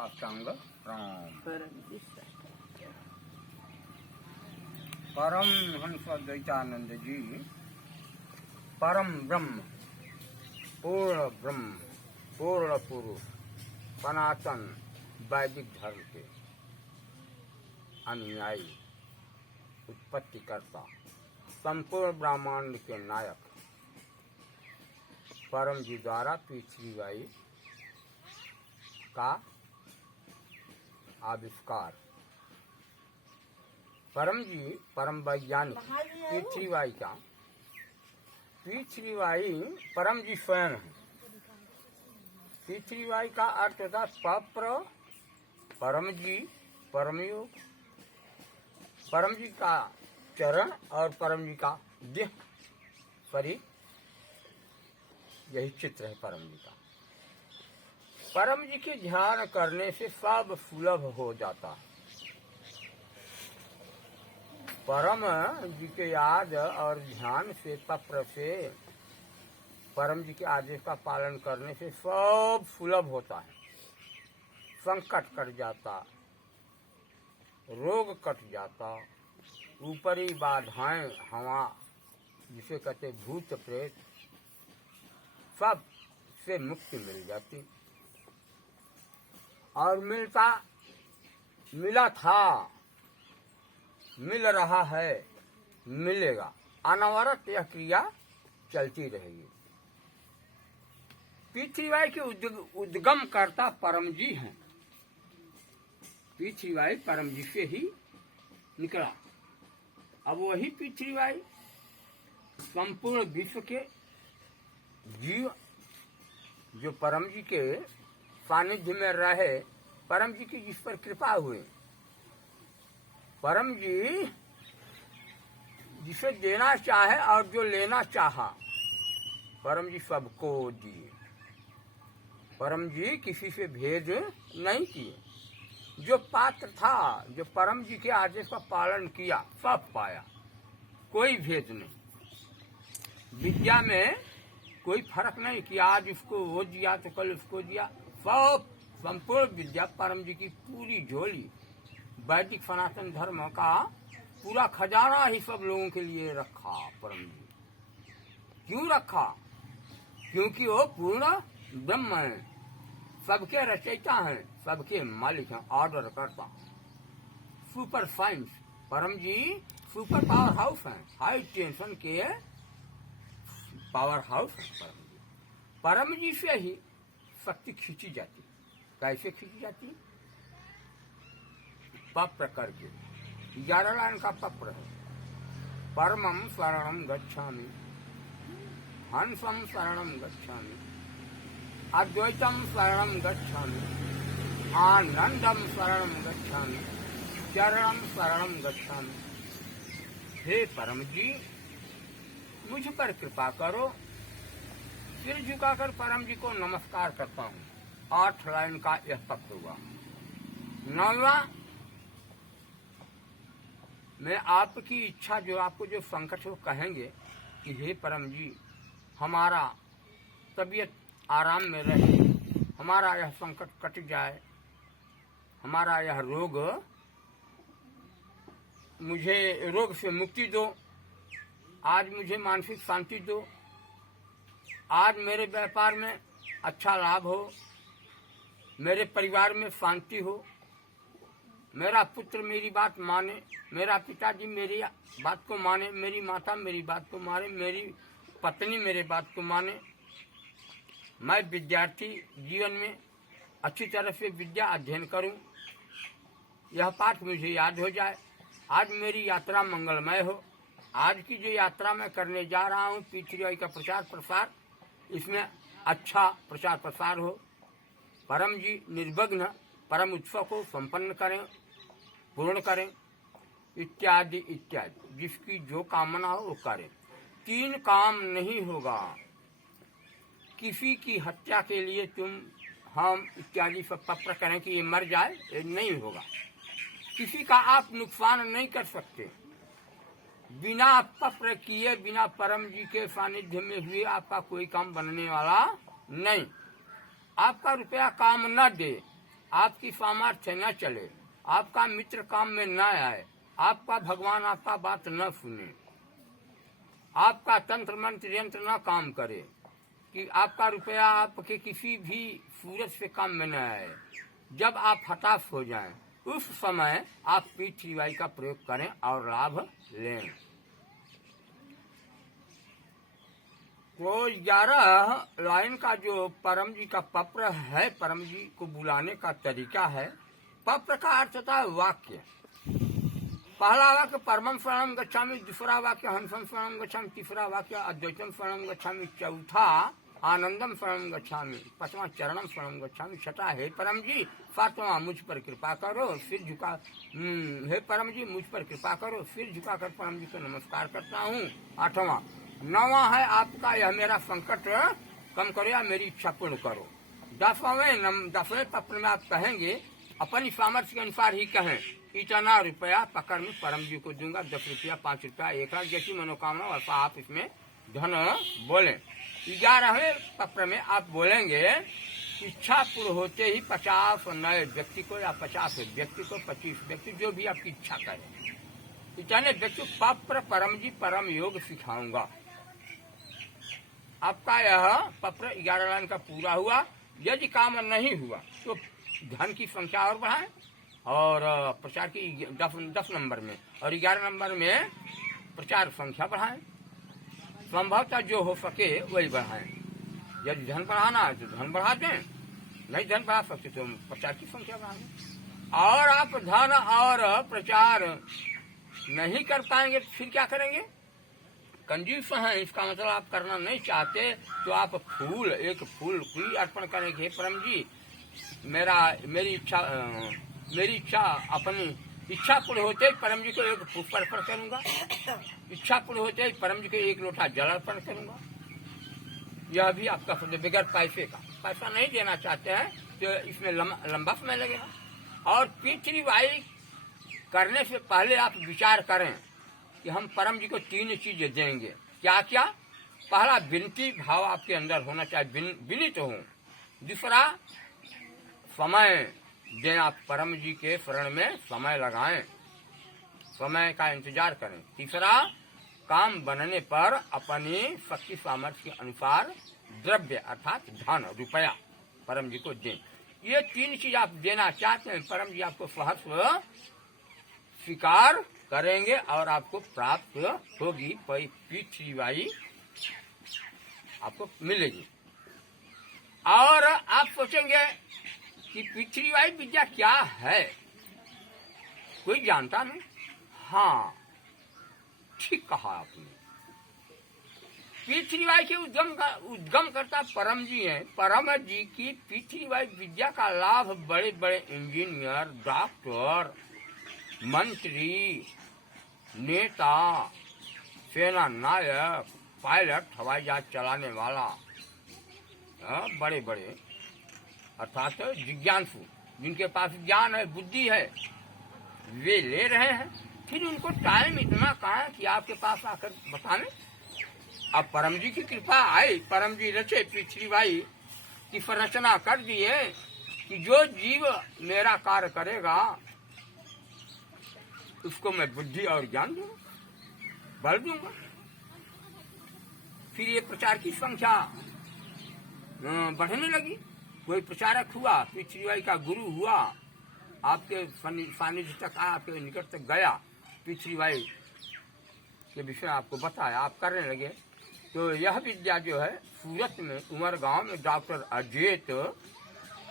साष्टांग प्रणाम। परम हंस द्वैतानंद जी परम ब्रह्म पूर्ण पुरुष सनातन वैदिक धर्म के अनुयायी उत्पत्तिकर्ता संपूर्ण ब्रह्मांड के नायक परम जी द्वारा पृथ्वीवाई का आविष्कार। परम जी परम वैज्ञानिक पृथ्वीवाई परम जी स्वयं है। पृथ्वीवाई का अर्थ होता पप्र परम जी परमयोग, परम जी का चरण और परम जी का देह शरीर, यही चित्र है परम जी का। परम जी के ध्यान करने से सब सुलभ हो जाता है। परम जी के याद और ध्यान से तप से परम जी के आदेश का पालन करने से सब सुलभ होता है। संकट कट जाता, रोग कट जाता, ऊपरी बाधाएं हवा जिसे कहते भूत प्रेत सब से मुक्ति मिल जाती। और मिला था, मिल रहा है, मिलेगा, अनवरत यह क्रिया चलती रहेगी। पृथ्वीवाई के उद्गम करता परम जी हैं। पृथ्वीवाई परम जी से ही निकला। अब वही पृथ्वीवाई संपूर्ण विश्व के जीव जो परम जी के सानिध्य में रहे, परम जी की जिस पर कृपा हुई, परम जी जिसे देना चाहे और जो लेना चाहा, परम जी सबको दिए। परम जी किसी से भेद नहीं किए। जो पात्र था, जो परम जी के आदेश का पालन किया, सब पाया, कोई भेद नहीं। विद्या में कोई फर्क नहीं कि आज इसको वो दिया तो कल उसको दिया। सब संपूर्ण विद्या परम जी की पूरी झोली, वैदिक सनातन धर्म का पूरा खजाना ही सब लोगों के लिए रखा परम जी। क्यों रखा? क्योंकि वो पूर्ण ब्रह्म है, सबके रचयिता हैं, सबके मालिक हैं, ऑर्डर करता। सुपर साइंस परम जी सुपर पावर हाउस हैं, हाई टेंशन के पावर हाउस है परम जी से ही शक्ति खींची जाती। कैसे खींची जाती? पप्र करके 11 लाइन का पप्र है। परमं शरणं गच्छामि, हंसं शरणं गच्छामि, अद्वैतं शरणं गच्छामि, आनंदं शरणं गच्छामि, चरणं शरणं गच्छामि। हे परम जी मुझ पर कृपा करो। सिर झुकाकर परम जी को नमस्कार करता हूँ। 8 लाइन का यह पत्र हुआ। 9वां मैं आपकी इच्छा जो आपको जो संकट हो कहेंगे कि हे परम जी हमारा तबीयत आराम में रहे, हमारा यह संकट कट जाए, हमारा यह रोग, मुझे रोग से मुक्ति दो, आज मुझे मानसिक शांति दो, आज मेरे व्यापार में अच्छा लाभ हो, मेरे परिवार में शांति हो, मेरा पुत्र मेरी बात माने, मेरा पिताजी मेरी बात को माने, मेरी माता मेरी बात को माने, मेरी पत्नी मेरे बात को माने, मैं विद्यार्थी जीवन में अच्छी तरह से विद्या अध्ययन करूं, यह पाठ मुझे याद हो जाए, आज मेरी यात्रा मंगलमय हो, आज की जो यात्रा मैं करने जा रहा हूं पृथ्वीवाई का प्रचार प्रसार, इसमें अच्छा प्रचार प्रसार हो, परम जी निर्विघ्न परम उत्सव को संपन्न करें, पूर्ण करें, इत्यादि इत्यादि। जिसकी जो कामना हो वो करें। 3 काम नहीं होगा। किसी की हत्या के लिए तुम हम इत्यादि सब पत्र करें कि ये मर जाए, ये नहीं होगा। किसी का आप नुकसान नहीं कर सकते। बिना पत्र किए, बिना परम जी के सानिध्य में हुए आपका कोई काम बनने वाला नहीं। आपका रुपया काम न दे, आपकी सामर्थ्य न चले, आपका मित्र काम में न आए, आपका भगवान आपका बात न सुने, आपका तंत्र मंत्र यंत्र न काम करे, कि आपका रुपया आपके किसी भी सूरत से काम में न आए, जब आप हताश हो जाएं, उस समय आप P3Y का प्रयोग करें और लाभ लें। तो 11 लाइन का जो परम जी का पत्र है, परम जी को बुलाने का तरीका है। पत्र का अर्थ होता है वाक्य। पहला वाक्य परमं शरणं गच्छामि, दूसरा वाक्य हंसं शरणं गच्छामि, तीसरा वाक्य अद्वैतं शरणं गच्छामि, चौथा आनंदम शरणं गच्छामि, पांचवा चरणम शरणं गच्छामि, छठा हे परम जी, सातवां मुझ पर कृपा करो, सिर झुका, हे परम जी मुझ पर कृपा करो, सिर झुकाकर परम जी को नमस्कार करता हूँ, आठवां। नौवां है आपका यह मेरा संकट कम करो या मेरी इच्छा पूर्ण करो। 10वें पत्र में आप कहेंगे, अपनी सामर्थ्य के अनुसार ही कहें, इतना रुपया पकड़ में परम जी को दूंगा, 10 रुपया, 5 रुपया, 1 लाख, जैसी मनोकामना वैसा आप इसमें धन बोलें। 11वें पत्र में आप बोलेंगे, इच्छा पूर्ण होते ही 50 नए व्यक्ति को या 50 व्यक्ति को, 25 व्यक्ति, जो भी आपकी इच्छा करे, इतने व्यक्ति पत्र परम जी परम योग सिखाऊंगा। आपका यह पत्र 11 लाइन का पूरा हुआ। यदि काम नहीं हुआ तो धन की संख्या और बढ़ाएं, और प्रचार की 10 नंबर में और 11 नंबर में प्रचार संख्या बढ़ाएं। संभवतः जो हो सके वही बढ़ाएं। यदि धन बढ़ाना है तो धन बढ़ा दें, नहीं धन बढ़ा सकते तो प्रचार की संख्या बढ़ाएं। और आप धन और प्रचार नहीं कर पाएंगे तो फिर क्या करेंगे? कंजूस हैं, इसका मतलब आप करना नहीं चाहते तो आप एक फूल की अर्पण करेंगे। परम जी मेरी इच्छा अपनी इच्छा पूर्ण होते ही परम जी को एक पुष्प अर्पण करूंगा, इच्छा पूर्ण होते ही परम जी को 1 लोटा जल अर्पण करूंगा। यह भी आपका बगैर पैसे का, पैसा नहीं देना चाहते हैं तो इसमें लंबा समय लगेगा। और P3Y करने से पहले आप विचार करें कि हम परम जी को 3 चीजें देंगे। क्या क्या? पहला, विनती भाव आपके अंदर होना चाहिए, विनीत हो। दूसरा, समय दें, आप परम जी के शरण में समय लगाएं, समय का इंतजार करें। तीसरा, काम बनने पर अपनी शक्ति सामर्थ्य के अनुसार द्रव्य अर्थात धन रुपया परम जी को दें। ये 3 चीज आप देना चाहते हैं, परम जी आपको सहर्ष स्वीकार करेंगे और आपको प्राप्त होगी, P3Y आपको मिलेगी। और आप सोचेंगे कि P3Y विद्या क्या है, कोई जानता नहीं। हाँ, ठीक कहा आपने। P3Y के उद्गम करता परम जी हैं। परम जी की P3Y विद्या का लाभ बड़े बड़े इंजीनियर, डॉक्टर, मंत्री, नेता, सेना नायक, पायलट, हवाई जहाज चलाने वाला, बड़े बड़े अर्थात जिज्ञासु, जिनके पास ज्ञान है, बुद्धि है, वे ले रहे हैं। फिर उनको टाइम इतना कहाँ कि आपके पास आकर बताने। अब परम जी की कृपा आई, परम जी रचे P3Y की संरचना कर दिए कि जो जीव मेरा कार्य करेगा उसको मैं बुद्धि और ज्ञान दूंगा, बल दूंगा। फिर ये प्रचार की संख्या बढ़ने लगी। कोई प्रचारक हुआ, P3Y का गुरु हुआ, आपके सानिध्य तक आया, आपके निकट तक गया, P3Y के विषय आपको बताया, आप करने लगे। तो यह विद्या जो है सूरत में उमरगांव में डॉक्टर अजीत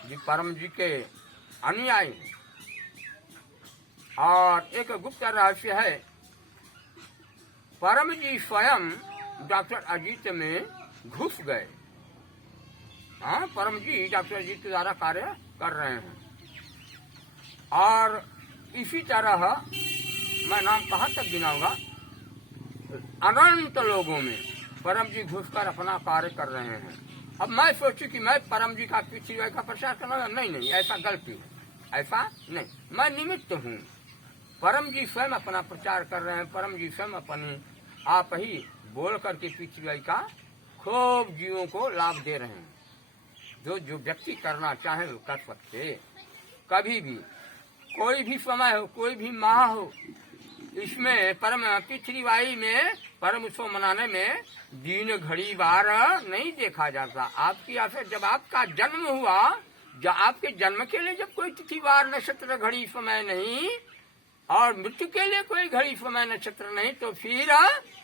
जी परम जी के अनुयायी हैं। और एक गुप्त रहस्य है, परम जी स्वयं डॉक्टर अजीत में घुस गए। हाँ, परम जी डॉक्टर अजीत के द्वारा कार्य कर रहे हैं। और इसी तरह मैं नाम कहाँ तक गिनाऊंगा, अनंत लोगों में परम जी घुसकर अपना कार्य कर रहे हैं। अब मैं सोचूं कि मैं परम जी का P3Y का प्रचार करना, नहीं, ऐसा गलती है, ऐसा नहीं। मैं निमित्त हूँ। परम जी स्वयं अपना प्रचार कर रहे हैं, परम जी स्वयं अपनी आप ही बोल करके P3Y का खूब जीवों को लाभ दे रहे हैं। जो व्यक्ति करना चाहे वो कर सकते। कभी भी कोई भी समय हो, कोई भी माह हो, इसमें परम पृथ्वीवाई में परम उत्सव मनाने में दिन घड़ी बार नहीं देखा जाता। आपकी आशा जब आपका जन्म हुआ, जब आपके जन्म के लिए जब कोई तिथि वार नक्षत्र घड़ी समय नहीं और मृत्यु के लिए कोई घड़ी समय नक्षत्र नहीं, तो फिर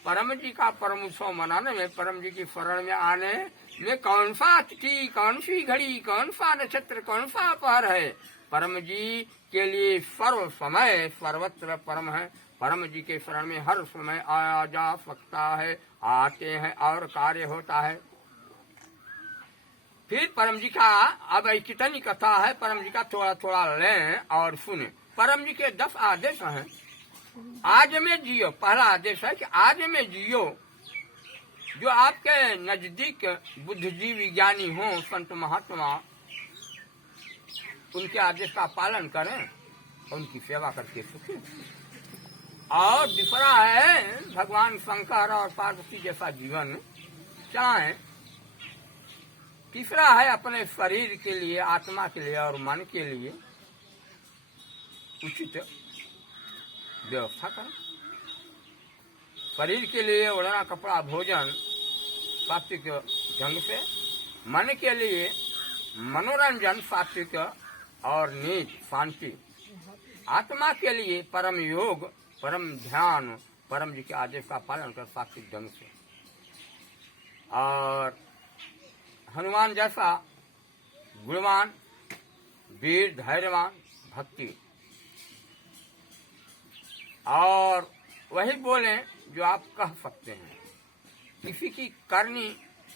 परम जी का परम उत्सव मनाने में, परम जी की शरण में आने में कौन सा तिथि, कौन सी घड़ी, कौन सा नक्षत्र, कौन सा पहर है? परम जी के लिए सर्व समय सर्वत्र परम है। परम जी के शरण में हर समय आया जा सकता है, आते हैं और कार्य होता है। फिर परम जी का अब कितनी कथा है, परम जी का थोड़ा थोड़ा लें और सुने। परम जी के 10 आदेश हैं। आज में जियो, पहला आदेश है कि आज में जियो। जो आपके नजदीक बुद्धिजीवी ज्ञानी हो, संत महात्मा, उनके आदेश का पालन करें, उनकी सेवा करके सुखी। और दूसरा है भगवान शंकर और पार्वती जैसा जीवन चाहे। तीसरा है अपने शरीर के लिए, आत्मा के लिए और मन के लिए उचित व्यवस्था करें। शरीर के लिए ओढ़ना कपड़ा भोजन सात्विक ढंग से, मन के लिए मनोरंजन सात्विक और नीच शांति, आत्मा के लिए परम योग, परम ध्यान, परम जी के आदेश का पालन कर सात्विक ढंग से। और हनुमान जैसा गुणवान, वीर, धैर्यवान, भक्ति, और वही बोले जो आप कह सकते हैं। किसी की करनी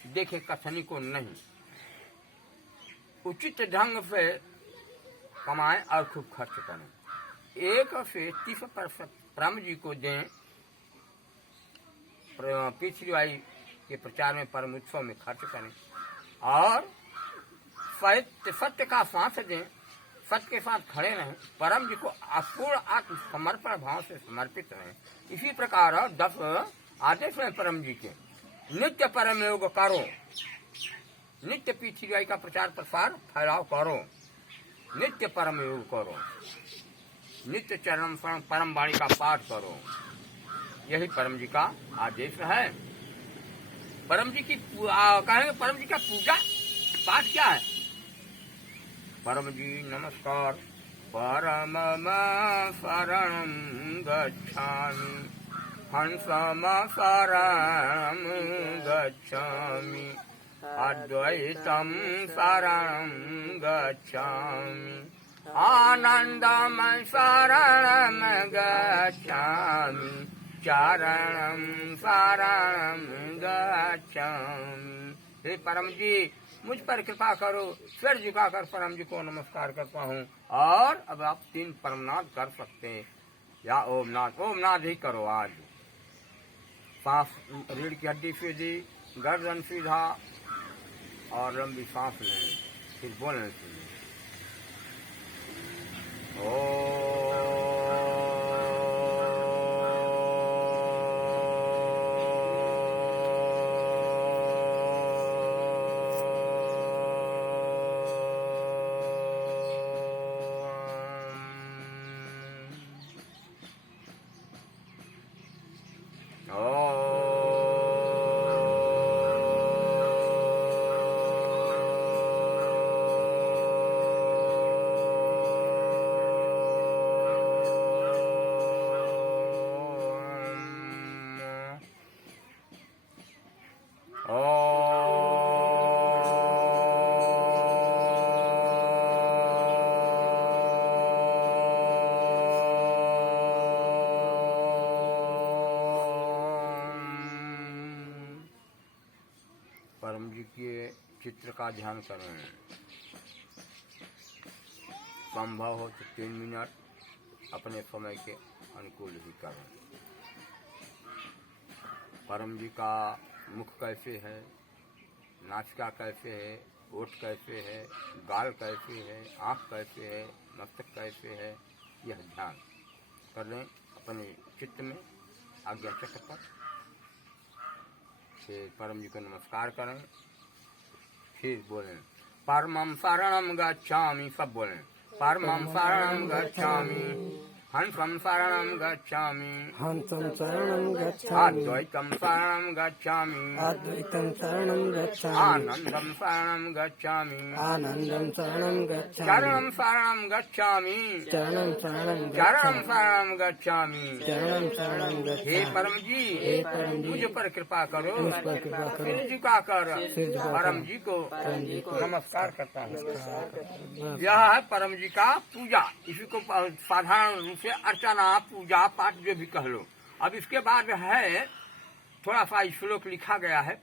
देखे कथनी को नहीं, उचित ढंग से कमाएं और खूब खर्च करें। 1 से 30% परम जी को दें। पृथ्वीवाई के प्रचार में, परम उत्सव में खर्च करें और सत्य का साथ दें, सत्य के साथ खड़े रहें, परम जी को अपूर्ण आत्म समर्पण भाव से समर्पित रहें। इसी प्रकार 10 आदेश हैं परम जी के। नित्य परम योग करो, नित्य पृथ्वी का प्रचार प्रसार फैलाव करो, नित्य परम योग करो, नित्य चरण परम वाणी का पाठ करो। यही परम जी का आदेश है। परम जी की कहेंगे परम जी का पूजा पाठ क्या है? परम जी नमस्कार। परम शरणं गच्छामि, हंसम शरणं गच्छामि, अद्वैतं शरणं गच्छामि, आनन्दमय शरणं गच्छामि, चरणं शरणं गच्छामि। हे परम जी, मुझ पर कृपा करो। सिर झुकाकर परम जी को नमस्कार करता हूँ। और अब आप 3 परमनाद कर सकते हैं या ओमनाद। ओमनाद ही करो आज। सांस, रीढ़ की हड्डी सीधी, गर्दन सीधा और लंबी सांस लें, फिर बोलने सुनिए। परम जी के चित्र का ध्यान करें। संभव हो तो 3 मिनट अपने समय के अनुकूल ही करें। परम जी का मुख कैसे है, नासिका कैसे है, ओठ कैसे है, गाल कैसे है, आँख कैसे है, मस्तक कैसे है, यह ध्यान कर लें अपने चित्त में, आज्ञा चक्र पर। फिर परम जी को नमस्कार करें, फिर बोलें परमं शरणं गच्छामि, सब बोलें परमं शरणं गच्छामि हंसं शरणं गच्छामि हंसं शरणं गच्छामि अद्वैतं शरणं गच्छामि अद्वैतं शरणं गच्छामि आनन्दं शरणं गच्छामि आनन्दं शरणं गच्छामि चरणं शरणं गच्छामि चरणं शरणं चरणं गच्छामि शरणं गच्छामि चरणं शरणं हे गच्छामि परम जी हे परम जी मुझ पर कृपा करो मुझ पर कृपा करो सिर झुकाकर सिर झुकाकर परम जी को जी को नमस्कार करता हूँ। यह है परम जी का पूजा। इसी को साधारण रूप से अर्चना पूजा पाठ जो भी कह लो। अब इसके बाद है थोड़ा सा श्लोक लिखा गया है।